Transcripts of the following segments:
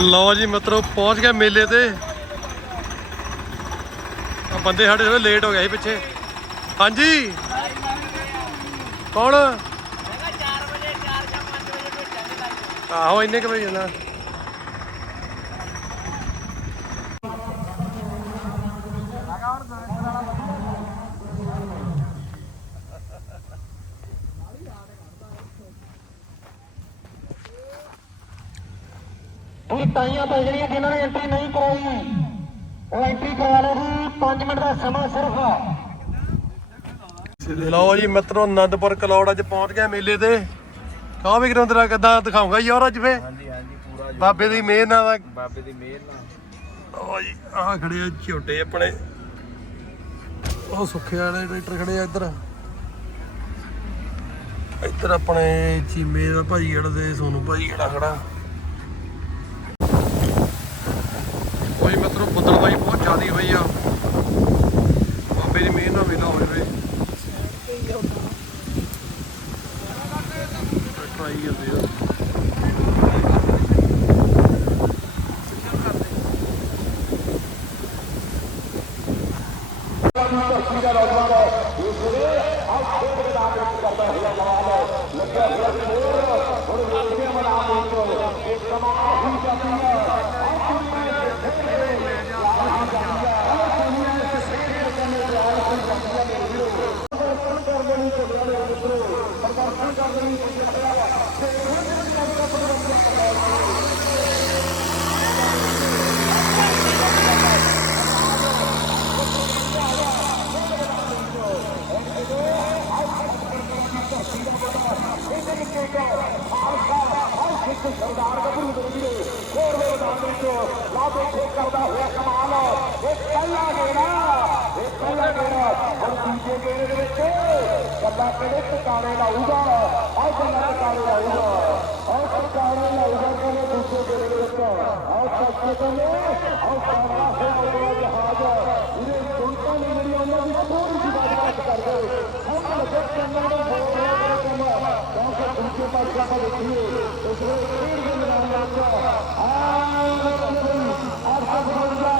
ਲਓ ਜੀ ਮਿੱਤਰੋ, ਪਹੁੰਚ ਗਏ ਮੇਲੇ ਤੇ। ਆ ਬੰਦੇ ਸਾਡੇ ਥੋੜੇ ਲੇਟ ਹੋ ਗਏ ਸੀ ਪਿੱਛੇ। ਹਾਂਜੀ। ਕੌਣ? ਆਹੋ, ਇੰਨੇ ਕੁ ਵਜੇ ਜਾਣਾ। ਉਹ ਟਾਈਆਂ ਪੈ ਜਿਹੜੀਆਂ ਜਿਨ੍ਹਾਂ ਨੇ ਐਂਟਰੀ ਨਹੀਂ ਕਰਾਈ ਉਹ ਐਂਟਰੀ ਕਰਾ ਲਓ ਜੀ। 5 ਮਿੰਟ ਦਾ ਸਮਾਂ ਸਿਰਫ। ਲਓ ਜੀ ਮਿੱਤਰੋ ਆਨੰਦਪੁਰ ਕਲੌੜ ਅੱਜ ਪਹੁੰਚ ਗਏ ਮੇਲੇ ਤੇ। ਕਹਾਂ ਵੀ ਕਿਰੋਂ ਤੇਰਾ ਕਿੱਦਾਂ ਦਿਖਾਉਂਗਾ ਯਾਰ ਅੱਜ ਫੇ ਹਾਂਜੀ ਹਾਂਜੀ ਪੂਰਾ ਬਾਬੇ ਦੀ ਮਿਹਰ ਨਾਲ ਬਾਬੇ ਦੀ ਮਿਹਰ ਨਾਲ। ਲਓ ਜੀ ਆਹ ਖੜੇ ਆ ਝੋਟੇ ਆਪਣੇ। ਉਹ ਸੁੱਖੇ ਵਾਲੇ ਟਰੈਕਟਰ ਖੜੇ ਆ ਇੱਧਰ। ਇੱਧਰ ਆਪਣੇ ਚੀਮੇ ਦਾ ਭਾਈ ਜਿਹੜਾ ਤੇ ਸੋਨੂ ਭਾਈ ਜਿਹੜਾ ਖੜਾ। ਸਰਦਾਰ ਗੱਭਰੂ ਦੇ ਵੀਰੇ ਕੋਰ ਦੇ ਮੈਦਾਨ ਵਿੱਚ ਲਾਭੇ ਖੇਕਰ ਦਾ ਹੋਇਆ ਕਮਾਲ ਇਹ ਕੱਲਾ ਜਿਹੜਾ ਪਹਿਲਾ ਗੇੜਾ ਹੁਣ ਦੂਜੇ ਗੇੜੇ ਦੇ ਵਿੱਚ ਕੱਲਾ ਕਿਹੜੇ ਟਿਕਾਣੇ ਲਾਊਗਾ ਆਹ ਕੱਲਾ ਟਿਕਾਣੇ ਲਾਊਗਾ ਆਹ ਟਿਕਾਣੇ ਲਾਊਗਾ ਕੱਲੇ ਦੂਜੇ ਗੇੜੇ ਦੇ ਵਿੱਚ ਆਹ ਸੱਚੇ ਕੱਲੇ ਆਹ ਸਾਰਾ ਹੋਇਆ ਜਹਾਜ਼ ਇਹਦੇ ਸੁਲਤਾਨ ਨੇ ਮੇਰੀ ਉਹਨਾਂ ਦੀ ਥੋੜੀ ਜਿਹੀ ਬਾਤ ਘੱਟ ਕਰ ਦੇ ਹੁਣ ਲੱਗੇ ਕੰਨਾਂ ਦਾ ਬਹੁਤ ਬੜਾ ਕੰਮ ਕਿਉਂਕਿ ਦੂਜੇ ਪਾਸੇ ਆਪਾਂ ਦੇਖੀਏ ਇਸ ਵੇਲੇ ਕਿਹੜੇ ਨਾਮ ਦਾ ਆ ਆ ਸਭ ਹੋ ਗਿਆ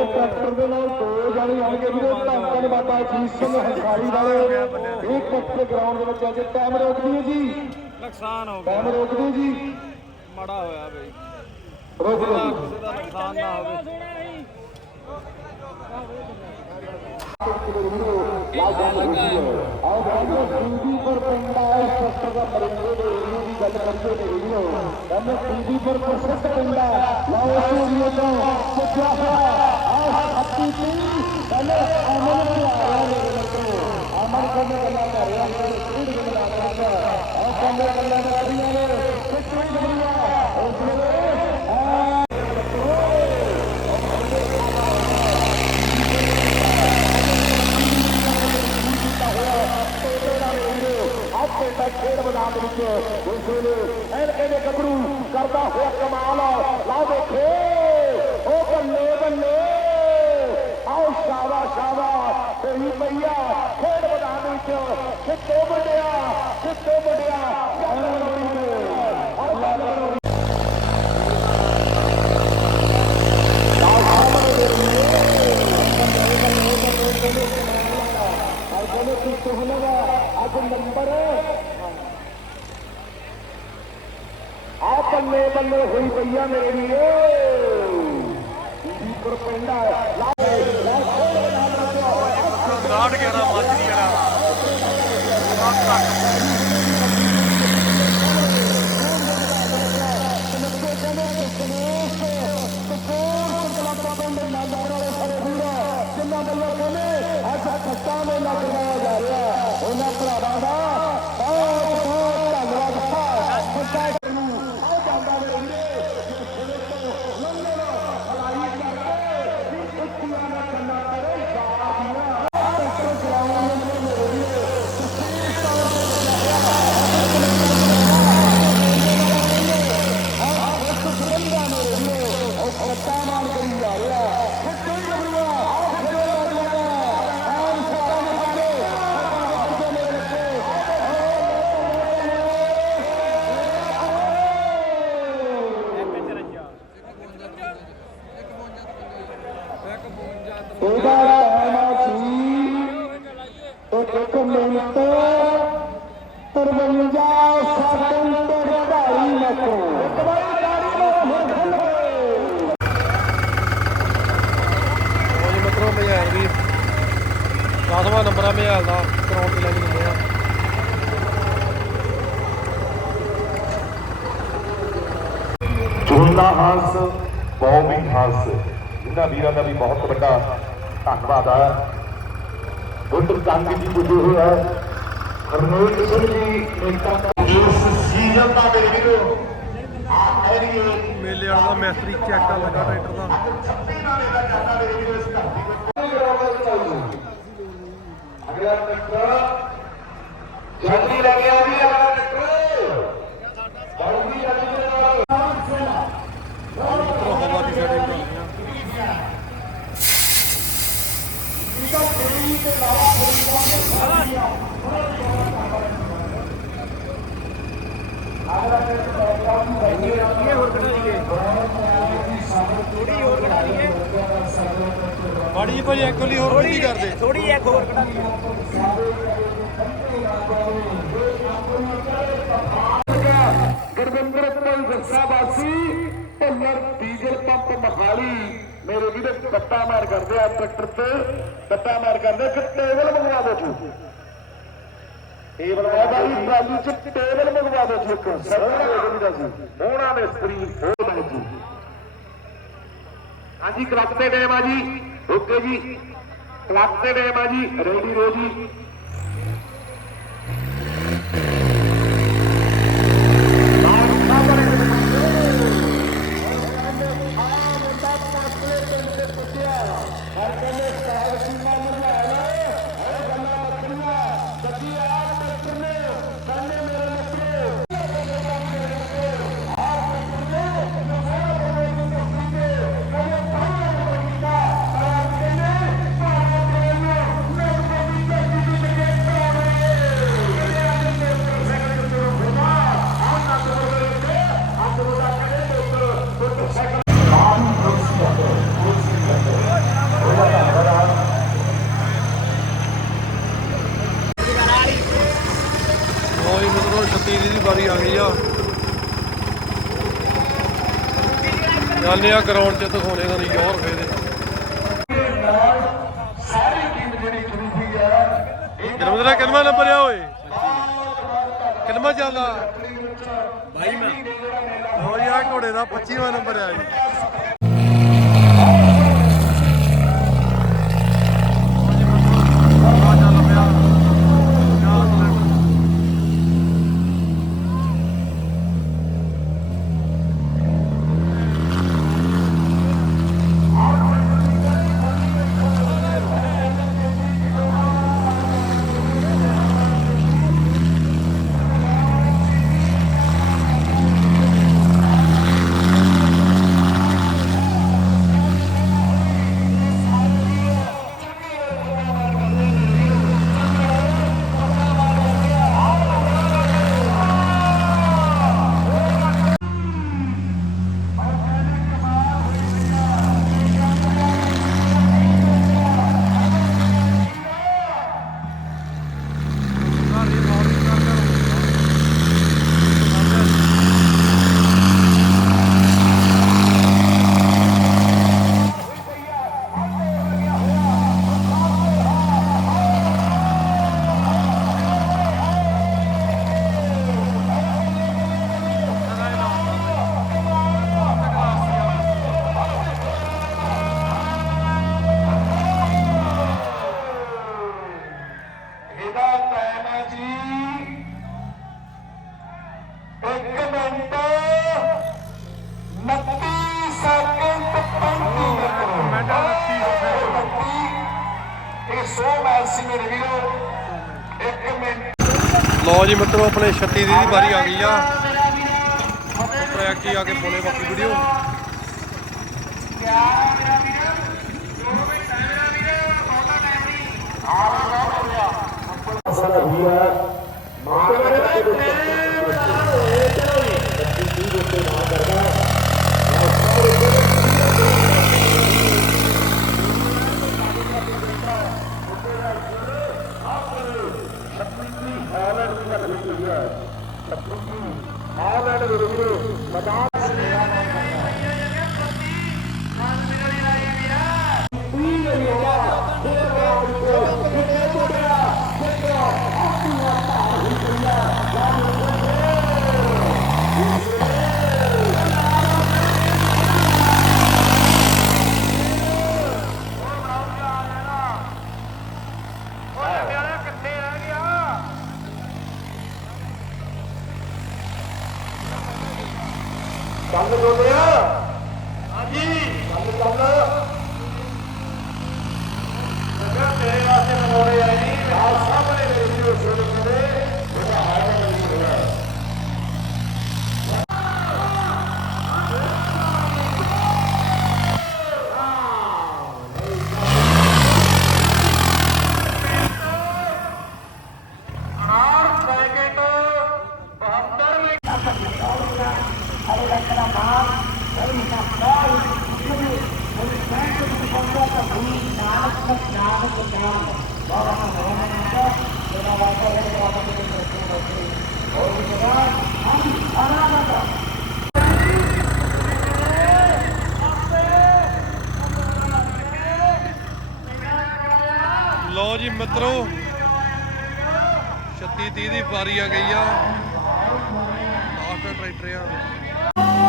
ਇੱਕ ਟਰੈਕਟਰ ਦੇ ਨਾਲ ਦੋ ਜਾਣੇ ਆਉਣਗੇ ਵੀਰੇ ਧੰਨ ਬਾਬਾ ਜੀਤ ਸਿੰਘ ਹੰਸਾਰੀ ਵਾਲੇ ਇਹ ਕੱਟੇ ਗਰਾਊਂਡ ਦੇ ਵਿੱਚ ਅੱਜ ਟਾਈਮ ਰੋਕਦੀ ਹੈ ਜੀ ਨੁਕਸਾਨ ਹੋ ਟਾਈਮ ਰੋਕਦੀ ਜੀ ਮਾੜਾ ਹੋਇਆ ਬਈ ਰੋਕ ਲਓ ਜੀ। ਕਿਸੇ ਦਾ ਨੁਕਸਾਨ ਨਾ ਹੋਵੇ ਆਹ ਕਹਿੰਦੇ ਟੀਵੀ ਪਰ ਪਿੰਡਾ ਇਸ ਟਰੈਕਟਰ ਦਾ ਮਰਿੰਡੇ ਦੇ ਏਰੀਏ ਦੀ ਗੱਲ ਕਰਦੇ ਨੇ ਵੀਡੀਓ ਕਹਿੰਦੇ ਟੀਵੀ ਪਰ ਪ੍ਰਸਿੱਧ ਪਿੰਡਾ ਲਓ ਇਸ ਏਰੀਏ ਤੋਂ ਪੁੱਛਿਆ ਹੋਇਆ ਆਹ ਹੱਤੀ ਸੀ ਕਹਿੰਦੇ ਅਮਨ ਤੇ ਆਇਆ ਮੇਰੇ ਮਿੱਤਰੋ ਅਮਨ ਕਹਿੰਦੇ ਗੱਲਾਂ ਕਰ ਰਿਹਾ ਹੈ ਕਿਹੜੀ ਗੱਲ ਕਰ ਰਿਹਾ ਆਹ ਕਹਿੰਦੇ ਗੱਲਾਂ ਕਰ ਰਹੀਆਂ ਨੇ ਕਿਹੜੀ ਗੱਲਾਂ ਉਸ ਵੇਲੇ ਆਪੇ ਖੇਡ ਮੈਦਾਨ ਦੇ ਵਿੱਚ ਉਸ ਵੇਲੇ ਐਨ ਕਹਿੰਦੇ ਗੱਭਰੂ ਕਰਦਾ ਹੋਇਆ ਕਮਾਲ ਲਾ ਦੇਖੇ। ਉਹ ਬੱਲੇ ਬੱਲੇ ਆਓ ਸ਼ਾਵਾ ਸ਼ਾਵਾ ਤੇਰੀ ਪਈਆ, ਖੇਡ ਮੈਦਾਨ ਵਿੱਚ। ਕਿੱਥੇ ਵੱਡਿਆ ਕਿੱਥੇ ਵੱਡਿਆ। ਤੁਹਾਨੂੰ ਅੱਜ ਨੰਬਰ ਆ ਬੱਲੇ ਬੱਲੇ ਹੋਈ ਪਈਆ ਮੇਰੇ ਲਈ ਦੀਪਰ ਪਿੰਡਾ ഒരുപാട് കയറാം മാറ്റി കയറാം ਇਹਦਾ ਟਾਈਮ ਸੀ ਇੱਕ ਮਿੰਟ। 53 ਸੈਕਿੰਡ 42 ਮਿੰਟ ਇੱਕ ਵਾਰੀ ਤਾੜੀ ਮਾਰੋ ਫਿਰ ਖੁੱਲੇ ਉਹ ਮਿੱਤਰੋ ਮਹਿਲ ਵੀ 10ਵਾਂ ਨੰਬਰ ਆ ਮਹਿਲ ਦਾ ਗਰਾਊਂਡ ਤੇ ਲੈ ਕੇ ਦਿੰਦੇ ਆ। ਚੁਣਨਾ ਹਾਸ ਬੌਬੀ ਹਾਸ। ਇਹਨਾਂ ਵੀਰਾਂ ਦਾ ਵੀ ਬਹੁਤ ਵੱਡਾ ਧੰਨਵਾਦ ਹੈ। ਗੁੱਟ ਕਾਂਗੀ ਜੀ ਪੁੱਜੇ ਹੋਏ ਹੈ। ਹਰਨੋਟ ਸਿੰਘ ਜੀ ਨੇਤਾ ਇਸ ਸੀਜ਼ਨ ਦਾ ਮੇਰੇ ਵੀਰੋ। ਆ ਐਰੀਏ ਮੇਲੇ ਵਾਲਾ ਦਾ ਮੈਸਤਰੀ ਚੈੱਕ ਲੱਗਾ ਟਰੈਕਟਰ ਦਾ। ਅਗਲਾ ਟੱਕਰ ਜਲਦੀ ਲੱਗਿਆ ਵੀ ਅਗਲਾ ਟੱਕਰ ਜਲਦੀ ਜਲਦੀ ਨਾਲ ਮਿੱਤਰੋ ਹਵਾ ਦੀ ਸੈਟਿੰਗ ਕਰਨੀ ਆ ਮਾੜੀ ਜੀ ਭਾਜੀ ਐਕਚੁਅਲੀ ਹੋਰ ਕੀ ਕਰਦੇ ਥੋੜੀ ਇੱਕ ਹੋਰ ਕਢਾ ਗੁਰਵਿੰਦਰ ਸਿੰਘ ਗੁੱਸਾ ਵਾਸੀ ਭੱਲਰ ਡੀਜ਼ਲ ਪੰਪ ਮਖਾਲੀ ਮੇਰੇ ਵੀਰੇ ਕੱਟਾ ਮਾਰ ਕਰਦੇ ਆ ਟਰੈਕਟਰ ਤੇ। ਕੱਟਾ ਮਾਰ ਕਰਦੇ ਕਿ ਟੇਬਲ ਮੰਗਵਾ ਦੋ ਜੀ ਟੇਬਲ ਆਇਆ ਜੀ ਟਰਾਲੀ ਚ ਟੇਬਲ ਮੰਗਵਾ ਦੋ ਜੀ ਇੱਕ। ਸਰਦਾਰ ਦੇ ਵੀਰਾ ਜੀ ਹੋਣਾ ਦੇ ਸਕਰੀਨ ਹੋ ਜੀ। ਹਾਂਜੀ ਕਲੱਬ ਤੇ ਟਾਈਮ ਆ ਜੀ। ਓਕੇ ਜੀ। ਕਲੱਬ ਤੇ ਟਾਈਮ ਆ ਜੀ ਰੈਡੀ ਰੋ ਜੀ ਲੋ ਜੀ ਮਿੱਤਰੋ 36 ਦੀ ਵਾਰੀ ਆ ਗਈ ਆ ਜਾਂਦੇ ਆ ਗਰਾਊਂਡ 'ਚ ਦਿਖਾਉਣੇ ਦਾ ਨਹੀਂ ਯੋਰ ਫੇਰੇ। ਸਾਰੀ ਟੀਮ ਜਿਹੜੀ ਹੈ ਦਾ ਨੰਬਰ ਆ ਓਏ? ਕਿੰਨਵਾਂ ਚੱਲਦਾ? 22 ਲੋ ਜੀ ਆ ਘੋੜੇ ਦਾ 25ਵਾਂ ਨੰਬਰ ਆ ਜੀ। ਆਪਣੇ 36 ਦੀ ਵਾਰੀ ਆ ਗਈ ਆ। ਟਰੈਕ ਆ ਕੇ ਪਾਉਣੇ ਬਾਕੀ ਵੀਡੀਓ ਸਾਡਾ ਵੀ ਹੈ ਮਾਰ ਹਾਲੈਂਡ ਦੇ ਵਿੱਚ ਮੈਦਾਨ ਚੱਲ ਗੋਲਿਆ ਹਾਂਜੀ। ਚੱਲ ਚੱਲ ਮੈਂ ਤੇਰੇ ਵਾਸਤੇ ਮਨੋਰੇ ਆਈ ਨਹੀਂ ਆ ਸਾਹਮਣੇ ਮੇਰੇ ਵੀਰੋ ਸ਼ੁਰੂ ਕਰੇ ਬੜਾ ਹਾਲ ਨਹੀਂ ਹੋਇਆ ਲਓ ਜੀ ਮਿੱਤਰੋ 36 30 ਦੀ ਵਾਰੀ ਆ ਗਈ ਆ। ਲਾਸਟ ਟਰੈਕਟਰ ਆ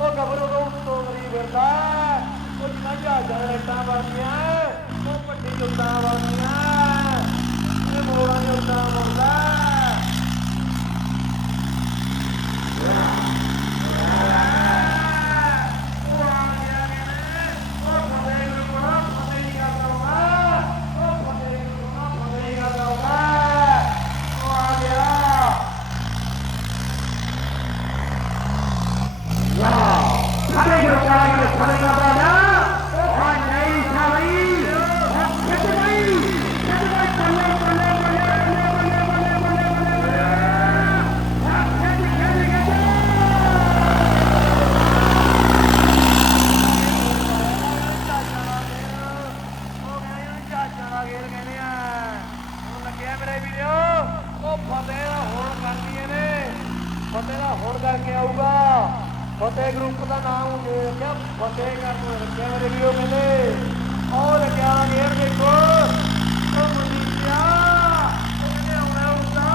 ਉਹ ਗੱਭਰੂ ਨੂੰ ਉੱਤੋਂ ਕਰੀ ਫਿਰਦਾ ਉਹ ਜਿੰਨਾ ਜਹਾਜ਼ਾਂ ਦੇ ਰੇਟਾਂ ਬਣਦੀਆਂ ਉਹ ਪੱਟੀ ਜੁੱਤਾਂ ਬਣਦੀਆਂ ਇਹ ਮੋੜਾਂ ਜੁੱਤਾਂ ਮੁੜਦਾ ਫਤਿਹ ਦਾ ਹੁਣ ਕਰਕੇ ਆਊਗਾ। ਫਤਿਹ ਗਰੁੱਪ ਦਾ ਨਾਮ ਦੇ ਰੱਖਿਆ। ਫਤਿਹ ਕਰਨ ਰੱਖਿਆ ਮੇਰੇ ਵੀਰੋ ਕਹਿੰਦੇ। ਉਹ ਲੱਗਿਆ ਗੇਰ ਦੇਖੋ। ਉਹ ਮੁੰਡੀਆ ਉਹਨੇ ਆਉਣਾ ਹੁੰਦਾ।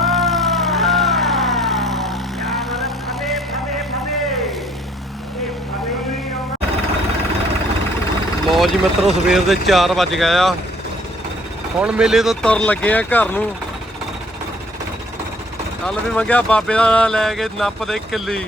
ਯਾਰ ਜੀ ਮਿੱਤਰੋ, ਸਵੇਰ ਦੇ 4 ਵੱਜ ਗਏ ਆ। ਹੁਣ ਮੇਲੇ ਤੋਂ ਤੁਰ ਲੱਗੇ ਆ ਘਰ ਨੂੰ। ਕੱਲ ਵੀ ਮੰਗਿਆ ਬਾਬੇ ਦਾ ਨਾਂ ਲੈ ਕੇ ਨੱਪ ਦੇ ਕਿੱਲੀ।